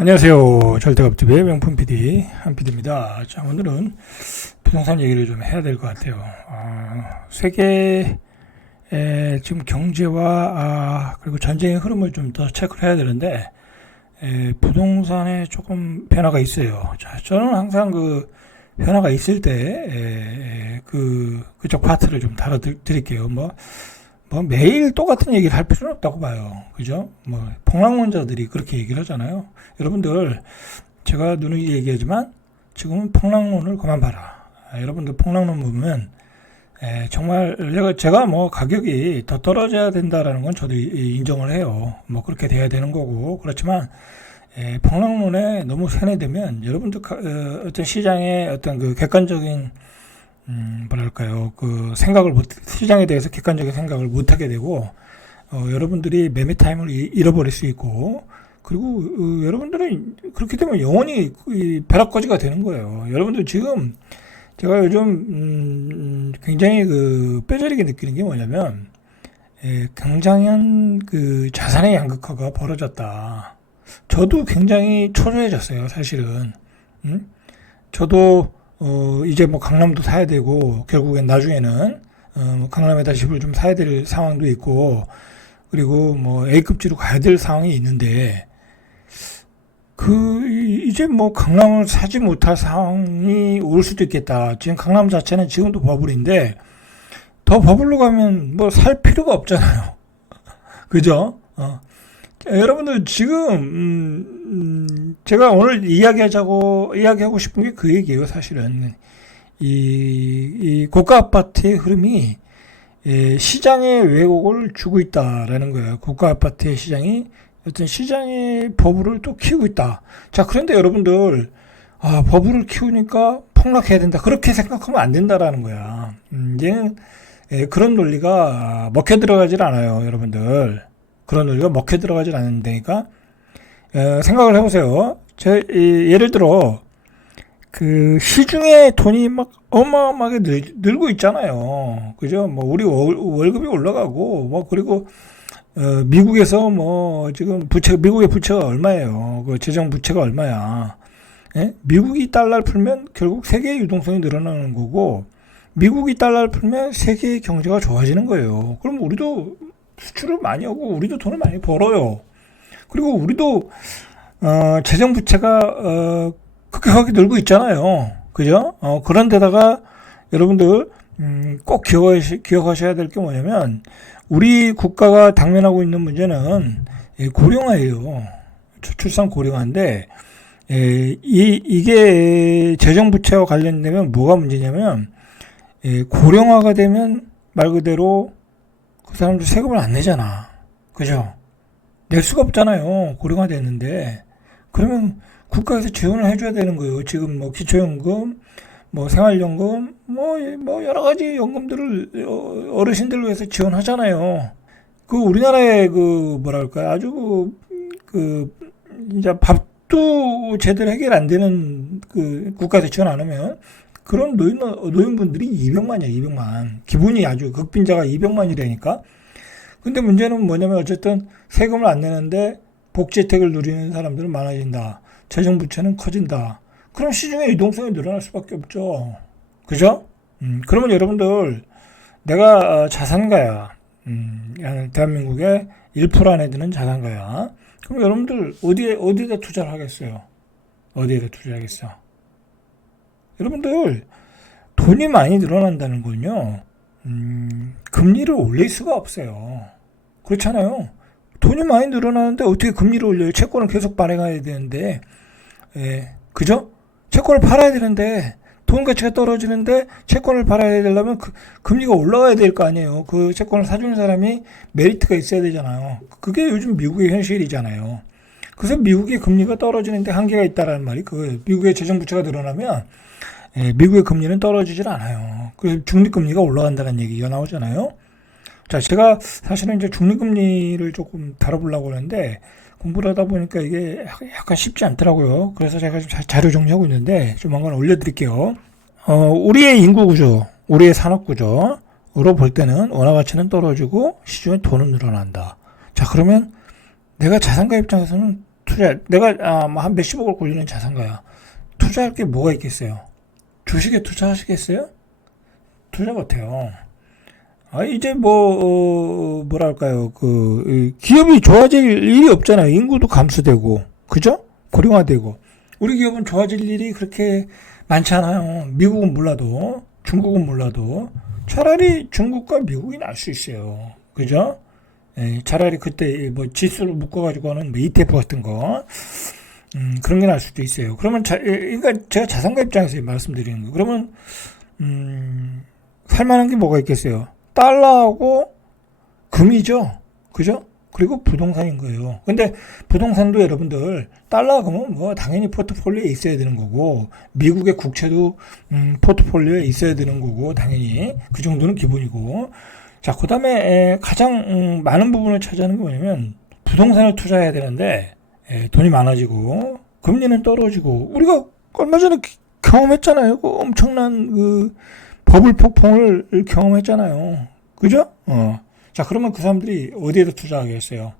안녕하세요. 절대값집의 명품 PD 한 PD입니다. 자, 오늘은 부동산 얘기를 좀 해야 될 것 같아요. 세계의 지금 경제와 그리고 전쟁의 흐름을 좀 더 체크를 해야 되는데 부동산에 조금 변화가 있어요. 자, 저는 항상 그 변화가 있을 때 그쪽 파트를 좀 다뤄드릴게요. 뭐 매일 똑같은 얘기를 할 필요는 없다고 봐요. 그죠? 뭐 폭락론자들이 그렇게 얘기를 하잖아요. 여러분들 제가 누누이 얘기하지만 지금은 폭락론을 그만 봐라. 여러분들 폭락론 보면 정말 제가 뭐 가격이 더 떨어져야 된다라는 건 저도 인정을 해요. 뭐 그렇게 돼야 되는 거고 그렇지만 폭락론에 너무 세뇌되면 여러분들 어떤 시장의 어떤 그 객관적인 뭐랄까요, 시장에 대해서 객관적인 생각을 못하게 되고, 여러분들이 매매 타임을 잃어버릴 수 있고, 그리고, 여러분들은 그렇게 되면 영원히 벼락거지가 되는 거예요. 여러분들 지금, 제가 요즘, 굉장히 뼈저리게 느끼는 게 뭐냐면, 굉장한 자산의 양극화가 벌어졌다. 저도 굉장히 초조해졌어요, 사실은. 저도, 이제 뭐 강남도 사야 되고, 결국엔 나중에는, 강남에다 집을 좀 사야 될 상황도 있고, 그리고 뭐 A급지로 가야 될 상황이 있는데, 이제 뭐 강남을 사지 못할 상황이 올 수도 있겠다. 지금 강남 자체는 지금도 버블인데, 더 버블로 가면 뭐 살 필요가 없잖아요. 그죠? 여러분들 지금 제가 오늘 이야기하고 싶은 게 그 얘기예요. 사실은 이 고가 아파트의 흐름이 시장의 왜곡을 주고 있다라는 거예요. 고가 아파트의 시장이 어떤 시장의 버블을 또 키우고 있다. 자, 그런데 여러분들 버블을 키우니까 폭락해야 된다. 그렇게 생각하면 안 된다라는 거야. 이제는 그런 논리가 먹혀 들어가질 않아요, 여러분들. 그런 논리가 먹혀 들어가질 않는다니까. 생각을 해보세요. 예를 들어 시중에 돈이 막 어마어마하게 늘고 있잖아요. 그죠? 뭐 우리 월급이 올라가고 뭐 그리고 미국에서 뭐 지금 미국의 부채가 얼마예요? 그 재정 부채가 얼마야? 예? 미국이 달러를 풀면 결국 세계의 유동성이 늘어나는 거고, 미국이 달러를 풀면 세계의 경제가 좋아지는 거예요. 그럼 우리도 수출을 많이 하고 우리도 돈을 많이 벌어요. 그리고 우리도 재정 부채가 급격하게 늘고 있잖아요. 그죠? 그런데다가 여러분들 꼭 기억하셔야 될 게 뭐냐면, 우리 국가가 당면하고 있는 문제는 고령화예요. 출산 고령화인데, 이게 재정 부채와 관련되면 뭐가 문제냐면, 고령화가 되면 말 그대로 그 사람들 세금을 안 내잖아. 그죠? 낼 수가 없잖아요. 고령화 됐는데. 그러면 국가에서 지원을 해줘야 되는 거예요. 지금 뭐 기초연금, 뭐 생활연금, 뭐 여러 가지 연금들을 어르신들을 위해서 지원하잖아요. 우리나라의 뭐랄까, 아주 진짜 밥도 제대로 해결 안 되는 국가에서 지원 안 하면 그런 노인분들이 200만이야, 200만. 기본이 아주 극빈자가 200만이라니까. 근데 문제는 뭐냐면 어쨌든 세금을 안 내는데 복지 혜택을 누리는 사람들은 많아진다. 재정 부채는 커진다. 그럼 시중의 유동성이 늘어날 수밖에 없죠. 그죠? 그러면 여러분들, 내가 자산가야. 대한민국의 1% 안에 드는 자산가야. 그럼 여러분들 어디에다 투자를 하겠어요? 어디에다 투자를 하겠어? 여러분들, 돈이 많이 늘어난다는 건요, 금리를 올릴 수가 없어요. 그렇잖아요. 돈이 많이 늘어나는데 어떻게 금리를 올려요? 채권을 계속 발행해야 되는데, 그죠? 채권을 팔아야 되는데, 돈 가치가 떨어지는데, 채권을 팔아야 되려면 금리가 올라가야 될 거 아니에요. 그 채권을 사주는 사람이 메리트가 있어야 되잖아요. 그게 요즘 미국의 현실이잖아요. 그래서 미국의 금리가 떨어지는데 한계가 있다라는 말이 그거예요. 미국의 재정 부채가 늘어나면, 미국의 금리는 떨어지질 않아요. 그래서 중립금리가 올라간다는 얘기가 나오잖아요. 자, 제가 사실은 이제 중립금리를 조금 다뤄보려고 하는데, 공부를 하다 보니까 이게 약간 쉽지 않더라고요. 그래서 제가 좀 자료 정리하고 있는데, 조만간 올려드릴게요. 우리의 인구 구조, 우리의 산업 구조로 볼 때는 원화 가치는 떨어지고 시중에 돈은 늘어난다. 자, 그러면 내가 자산가 입장에서는 내가 뭐한 몇십억을 굴리는 자산가야. 투자할 게 뭐가 있겠어요? 주식에 투자하시겠어요? 투자 못해요. 이제 뭐랄까요. 기업이 좋아질 일이 없잖아요. 인구도 감소되고, 그죠? 고령화되고. 우리 기업은 좋아질 일이 그렇게 많지 않아요. 미국은 몰라도, 중국은 몰라도, 차라리 중국과 미국이 날 수 있어요. 그죠? 차라리 그때 뭐 지수를 묶어가지고 하는 뭐 ETF 같은 거, 그런 게 날 수도 있어요. 그러면 그러니까 제가 자산가 입장에서 말씀드리는 거. 그러면, 살만한 게 뭐가 있겠어요? 달러하고 금이죠. 그죠? 그리고 부동산인 거예요. 근데 부동산도 여러분들 달러 금은 뭐 당연히 포트폴리오에 있어야 되는 거고 미국의 국채도 포트폴리오에 있어야 되는 거고 당연히 그 정도는 기본이고 자 그다음에 가장 많은 부분을 차지하는 게 뭐냐면 부동산을 투자해야 되는데 돈이 많아지고 금리는 떨어지고 우리가 얼마 전에 경험했잖아요. 그 엄청난 그 버블 폭풍을 경험했잖아요. 그죠? 자, 그러면 그 사람들이 어디에다 투자하겠어요?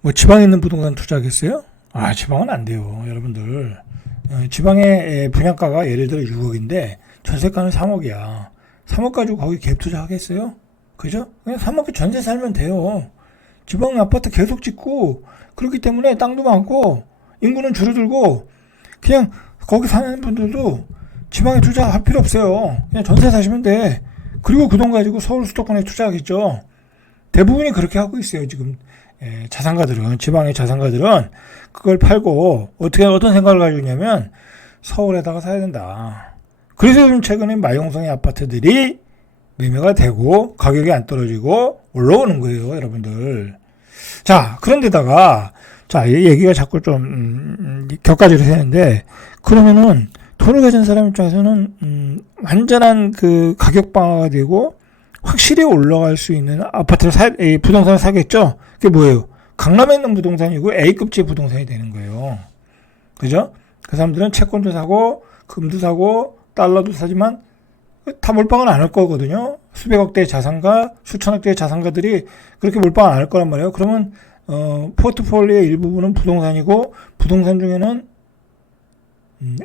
뭐 지방에 있는 부동산 투자하겠어요? 지방은 안 돼요, 여러분들. 지방의 분양가가 예를 들어 6억인데 전세가는 3억이야. 3억 가지고 거기 갭 투자하겠어요? 그죠? 그냥 3억에 전세 살면 돼요. 지방 아파트 계속 짓고 그렇기 때문에 땅도 많고 인구는 줄어들고 그냥 거기 사는 분들도 지방에 투자할 필요 없어요. 그냥 전세 사시면 돼. 그리고 그 돈 가지고 서울 수도권에 투자하겠죠. 대부분이 그렇게 하고 있어요. 지금 자산가들은 지방의 자산가들은 그걸 팔고 어떤 생각을 가지고 있냐면 서울에다가 사야 된다. 그래서 요즘 최근에 마용성의 아파트들이 매매가 되고 가격이 안 떨어지고 올라오는 거예요, 여러분들. 자, 그런데다가 자, 이 얘기가 자꾸 좀 격가지로 새는데 그러면은 돈을 가진 사람 입장에서는 완전한 그 가격 방어가 되고 확실히 올라갈 수 있는 아파트를 부동산을 사겠죠. 그게 뭐예요? 강남에 있는 부동산이고 A급지 부동산이 되는 거예요. 그죠? 그 사람들은 채권도 사고 금도 사고 달러도 사지만 다 몰빵은 안 할 거거든요. 수백억 대의 자산가, 수천억 대의 자산가들이 그렇게 몰빵을 안 할 거란 말이에요. 그러면 포트폴리오의 일부분은 부동산이고 부동산 중에는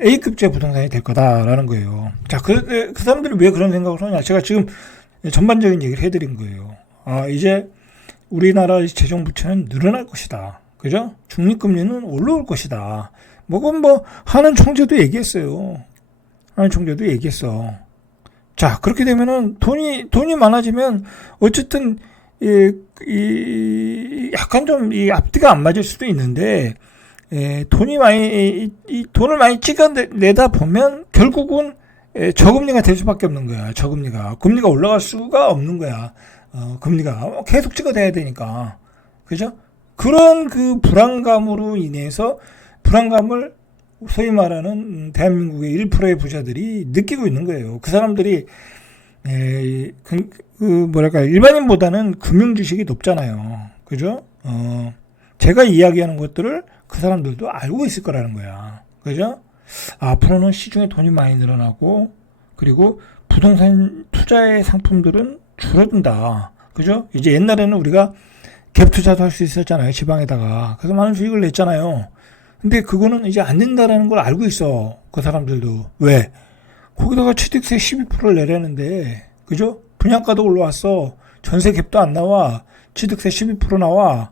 A급제 부동산이 될 거다라는 거예요. 자, 그 사람들이 왜 그런 생각을 하냐? 제가 지금 전반적인 얘기를 해드린 거예요. 이제 우리나라 재정부채는 늘어날 것이다. 그죠? 중립금리는 올라올 것이다. 하는 총재도 얘기했어요. 하는 총재도 얘기했어. 자, 그렇게 되면은 돈이 많아지면 어쨌든 약간 좀 앞뒤가 안 맞을 수도 있는데 돈을 많이 찍어내다 보면 결국은 저금리가 될 수밖에 없는 거야. 저금리가 금리가 올라갈 수가 없는 거야. 금리가 계속 찍어대야 되니까 그죠? 그런 그 불안감으로 인해서 불안감을 소위 말하는 대한민국의 1%의 부자들이 느끼고 있는 거예요. 그 사람들이 일반인보다는 금융 지식이 높잖아요. 그죠? 제가 이야기하는 것들을 그 사람들도 알고 있을 거라는 거야. 그죠? 앞으로는 시중에 돈이 많이 늘어나고 그리고 부동산 투자의 상품들은 줄어든다. 그죠? 이제 옛날에는 우리가 갭 투자도 할 수 있었잖아요. 지방에다가. 그래서 많은 수익을 냈잖아요. 근데 그거는 이제 안 된다라는 걸 알고 있어. 그 사람들도. 왜? 거기다가 취득세 12%를 내라는데, 그죠? 분양가도 올라왔어. 전세 갭도 안 나와. 취득세 12% 나와.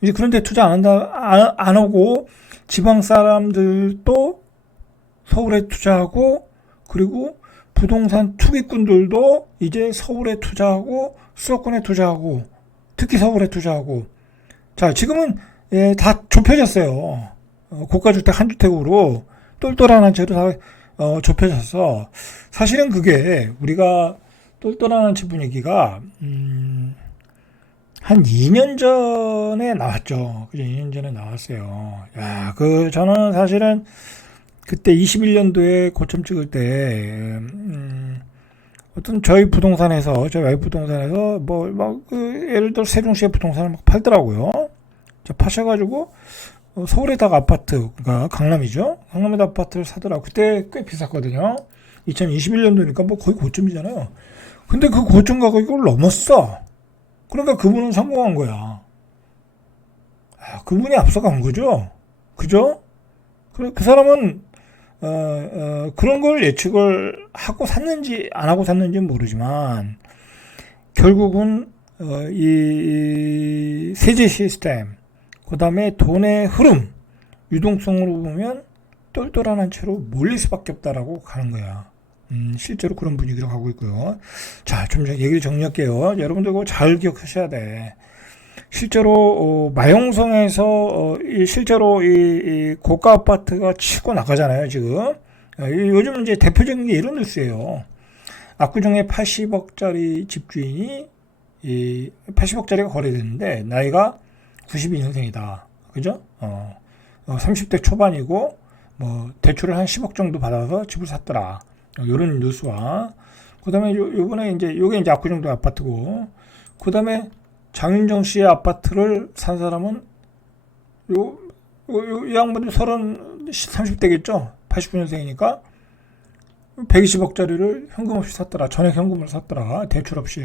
이제 그런데 투자 안 하고, 지방 사람들도 서울에 투자하고, 그리고 부동산 투기꾼들도 이제 서울에 투자하고, 수도권에 투자하고, 특히 서울에 투자하고. 자, 지금은 다 좁혀졌어요. 고가주택 한 주택으로 똘똘한 한 채로 다 좁혀졌어. 사실은 그게 우리가 똘똘한 한 채 분위기가 한 2년 전에 나왔죠. 그죠? 2년 전에 나왔어요. 야, 저는 사실은 그때 21년도에 고점 찍을 때 어떤 저희 와이프 부동산에서 예를 들어 세종시의 부동산을 막 팔더라고요. 파셔가지고 서울에다가 아파트가 강남이죠. 강남에다 아파트를 사더라고. 그때 꽤 비쌌거든요. 2021년도니까 거의 고점이잖아요. 근데 그 고점 가격을 넘었어. 그러니까 그분은 성공한 거야. 그분이 앞서간 거죠. 그죠? 그 사람은 그런 걸 예측을 하고 샀는지 안 하고 샀는지는 모르지만 결국은 이 세제 시스템, 그 다음에 돈의 흐름, 유동성으로 보면 똘똘한 채로 몰릴 수밖에 없다라고 가는 거야. 실제로 그런 분위기로 가고 있고요. 자, 좀 얘기를 정리할게요. 여러분들 그거 잘 기억하셔야 돼. 실제로 마용성에서 실제로 이 고가 아파트가 치고 나가잖아요, 지금. 요즘 이제 대표적인 게 이런 뉴스예요. 압구정에 80억짜리 집주인이 이 80억짜리가 거래됐는데 나이가 92년생이다. 그죠? 30대 초반이고 뭐 대출을 한 10억 정도 받아서 집을 샀더라. 이런 뉴스와 그다음에 요번에 이제 요게 이제 압구정도 아파트고 그다음에 장윤정 씨의 아파트를 산 사람은 이 양반도 30대겠죠? 89년생이니까 120억짜리를 현금 없이 샀더라. 전액 현금을 샀더라. 대출 없이.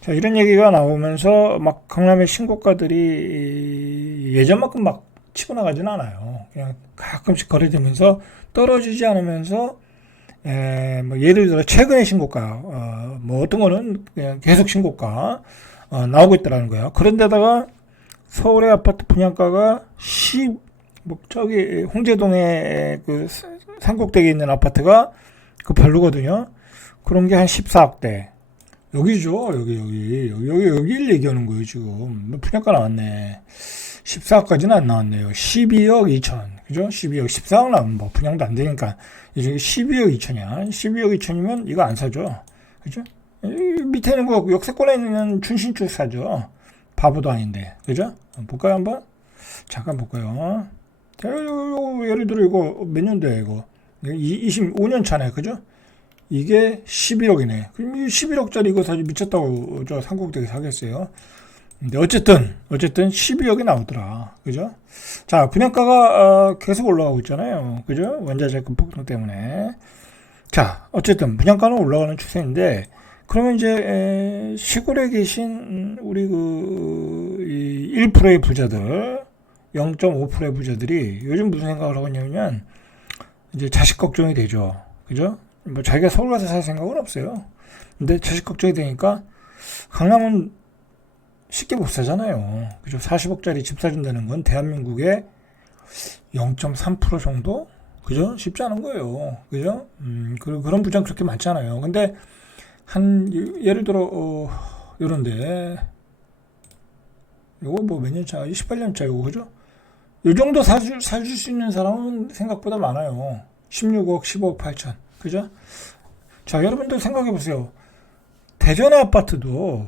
자, 이런 얘기가 나오면서 막 강남의 신고가들이 예전만큼 막 치고 나가진 않아요. 그냥 가끔씩 거래되면서 떨어지지 않으면서 뭐 예를 들어 최근의 신고가 뭐 어떤 거는 그냥 계속 신고가 나오고 있다라는 거예요. 그런데다가 서울의 아파트 분양가가 뭐 저기 홍제동에 그 산꼭대기에 있는 아파트가 그 별로거든요. 그런 게 한 14억대. 여기죠. 여기를 얘기하는 거예요, 지금. 분양가 나왔네. 14억까지는 안 나왔네요. 12억 2천. 그죠? 12억. 14억 나오면 뭐 분양도 안 되니까. 이제 12억 2천이야. 12억 2천이면 이거 안 사죠. 그죠? 밑에 있는 거, 역세권에 있는 춘신축 사죠. 바보도 아닌데. 그죠? 볼까요, 한번? 잠깐 볼까요? 자, 예를 들어 이거 몇 년도야, 이거? 25년 차네. 그죠? 이게 11억이네. 그럼 11억짜리 이거 사실 미쳤다고 저 산꼭대기 사겠어요. 근데 어쨌든 12억이 나오더라. 그죠? 자, 분양가가 계속 올라가고 있잖아요. 그죠? 원자재급 폭등 때문에. 자, 어쨌든 분양가는 올라가는 추세인데 그러면 이제 시골에 계신 우리 그 1%의 부자들, 0.5%의 부자들이 요즘 무슨 생각을 하고 있냐면 이제 자식 걱정이 되죠. 그죠? 뭐 자기가 서울 가서 살 생각은 없어요. 근데 자식 걱정이 되니까 강남은 쉽게 못 사잖아요. 그죠? 40억짜리 집 사준다는 건 대한민국의 0.3% 정도? 그죠? 쉽지 않은 거예요. 그죠? 그런 부장 그렇게 많잖아요. 근데 예를 들어 요런데 요거 뭐 몇 년 차? 18년 차 요거 그죠? 요 정도 사줄 수 있는 사람은 생각보다 많아요. 16억, 15억 8천. 그죠? 자, 여러분들 생각해 보세요. 대전의 아파트도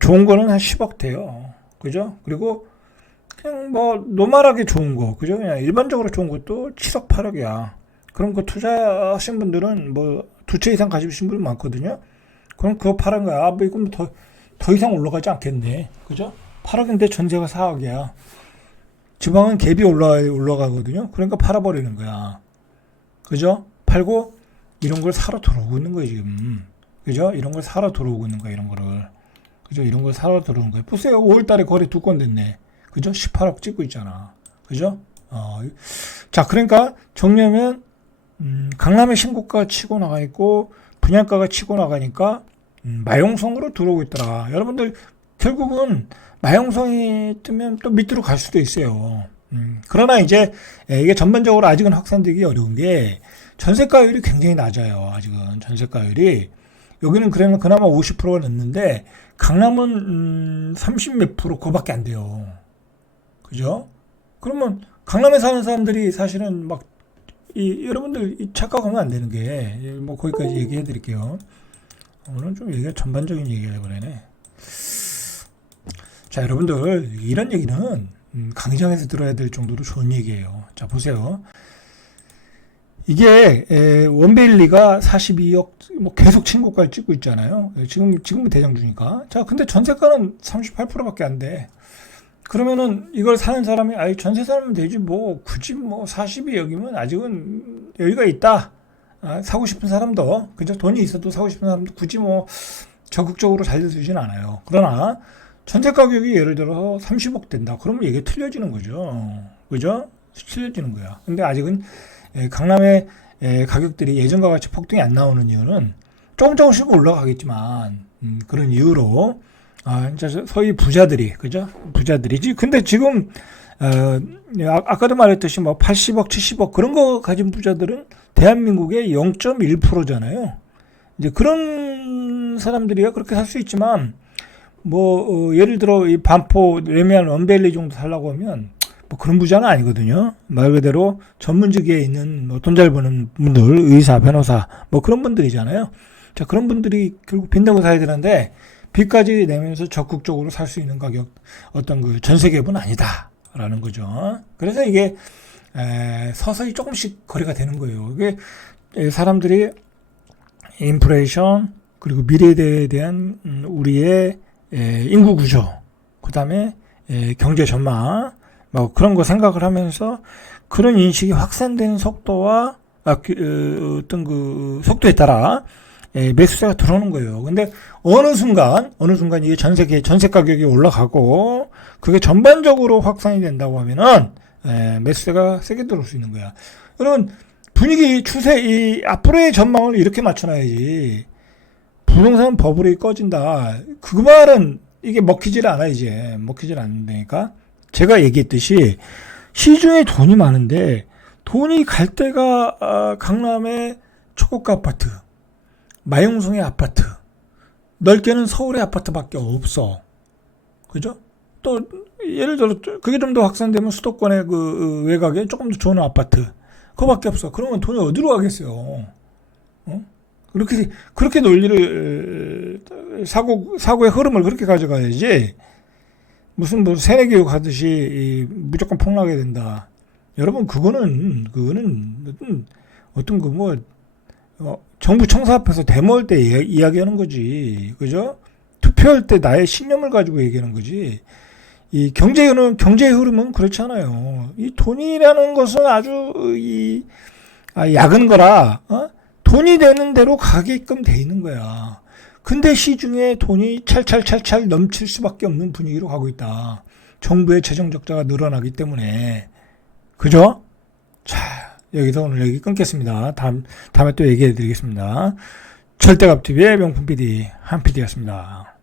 좋은 거는 한 10억 돼요. 그죠? 그리고 그냥 뭐 노멀하게 좋은 거, 그죠? 그냥 일반적으로 좋은 것도 7억, 8억이야. 그럼 그 투자하신 분들은 뭐 두 채 이상 가지신 분 많거든요. 그럼 그거 파는 거야. 뭐 이건 더 이상 올라가지 않겠네. 그죠? 8억인데 전세가 4억이야. 지방은 갭이 올라가거든요. 그러니까 팔아버리는 거야. 그죠? 팔고 이런 걸 사러 들어오고 있는 거예요, 지금. 그죠? 이런 걸 사러 들어오고 있는 거야, 이런 거를. 그죠? 이런 걸 사러 들어오는 거예요. 보세요. 5월 달에 거래 2건 됐네. 그죠? 18억 찍고 있잖아. 그죠? 자, 그러니까 정리하면 강남의 신고가가 치고 나가 있고 분양가가 치고 나가니까 마용성으로 들어오고 있더라. 여러분들 결국은 마용성이 뜨면 또 밑으로 갈 수도 있어요. 그러나 이제 이게 전반적으로 아직은 확산되기 어려운 게 전세가율이 굉장히 낮아요. 아직은 전세가율이 여기는 그나마 50%가 넘는데 강남은 30 몇 프로 그거밖에 안 돼요. 그죠? 그러면 강남에 사는 사람들이 사실은 막 여러분들 착각하면 안 되는 게 뭐 거기까지 얘기해 드릴게요. 오늘 좀 얘기가 전반적인 얘기하려고 그러네. 자, 여러분들 이런 얘기는 강의장에서 들어야 될 정도로 좋은 얘기예요. 자, 보세요. 이게 원베일리가 42억 뭐 계속 신고가를 찍고 있잖아요. 지금은 대장주니까. 자, 근데 전세가는 38%밖에 안 돼. 그러면은 이걸 사는 사람이 전세 살면 되지 뭐 굳이 뭐 42억이면 아직은 여유가 있다. 사고 싶은 사람도 그죠? 돈이 있어도 사고 싶은 사람도 굳이 뭐 적극적으로 달려들진 않아요. 그러나 전세 가격이 예를 들어 30억 된다. 그러면 이게 틀려지는 거죠. 그죠? 틀려지는 거야. 근데 아직은 강남의 가격들이 예전과 같이 폭등이 안 나오는 이유는 조금씩 올라가겠지만 그런 이유로 이제 소위 부자들이 그죠? 부자들이지. 근데 지금 아까도 말했듯이 뭐 80억, 70억 그런 거 가진 부자들은 대한민국의 0.1%잖아요. 이제 그런 사람들이야 그렇게 살 수 있지만 뭐 예를 들어 이 반포 레미안 원벨리 정도 살라고 하면 뭐 그런 부자는 아니거든요. 말 그대로 전문직에 있는 뭐 돈 잘 버는 분들, 의사, 변호사 뭐 그런 분들이잖아요. 자, 그런 분들이 결국 빚내고 사야 되는데 빚까지 내면서 적극적으로 살 수 있는 가격 어떤 그 전세 갭은 아니다라는 거죠. 그래서 이게 서서히 조금씩 거래가 되는 거예요. 이게 사람들이 인플레이션 그리고 미래에 대한 우리의 인구 구조, 그 다음에 경제 전망, 뭐 그런 거 생각을 하면서 그런 인식이 확산되는 속도와 어떤 그 속도에 따라 매수세가 들어오는 거예요. 근데 어느 순간 이게 전세 가격이 올라가고 그게 전반적으로 확산이 된다고 하면은 매수세가 세게 들어올 수 있는 거야. 그러면 분위기 추세 이 앞으로의 전망을 이렇게 맞춰놔야지. 부동산 버블이 꺼진다. 그 말은 이게 먹히질 않아 이제. 먹히질 않는다니까. 제가 얘기했듯이 시중에 돈이 많은데 돈이 갈 데가 강남의 초고가 아파트, 마용성의 아파트, 넓게는 서울의 아파트밖에 없어. 그죠? 또 예를 들어 그게 좀 더 확산되면 수도권의 그 외곽에 조금 더 좋은 아파트 그거밖에 없어. 그러면 돈이 어디로 가겠어요? 어? 그렇게 논리를 사고의 흐름을 그렇게 가져가야지. 무슨 뭐 세뇌교육 하듯이 무조건 폭락해야 된다. 여러분 그거는 어떤 그 뭐 정부 청사 앞에서 데모할 때 이야기하는 거지. 그죠? 투표할 때 나의 신념을 가지고 얘기하는 거지. 이 경제의 흐름은 그렇지 않아요. 이 돈이라는 것은 아주 약은 거라, 돈이 되는 대로 가게끔 돼 있는 거야. 근데 시중에 돈이 찰찰 넘칠 수밖에 없는 분위기로 가고 있다. 정부의 재정 적자가 늘어나기 때문에. 그죠? 자, 여기서 오늘 얘기 끊겠습니다. 다음에 또 얘기해 드리겠습니다. 절대값TV의 명품 PD, 한 PD였습니다.